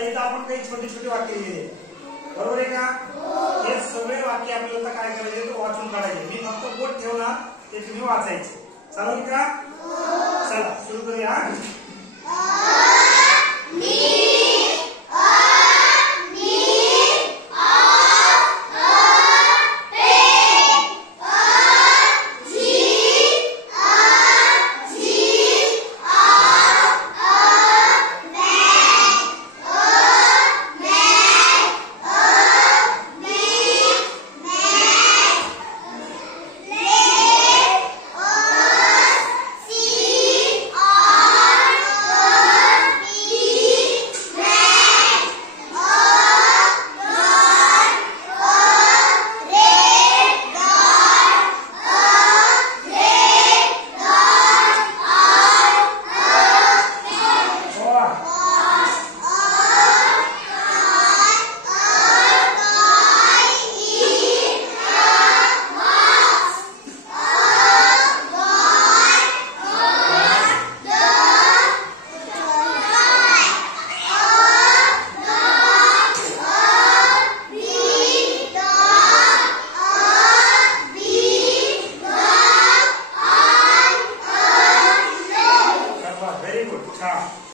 आता इथं आपण काही छोटी छोटी वाक्य लिहिली, बरोबर आहे का? हे सगळे वाक्य आपल्याला काय करायचे तर वाचून काढायचे. मी फक्त बोट ठेवणार, ते तुम्ही वाचायचे. चालेल का? चला सुरू करूया.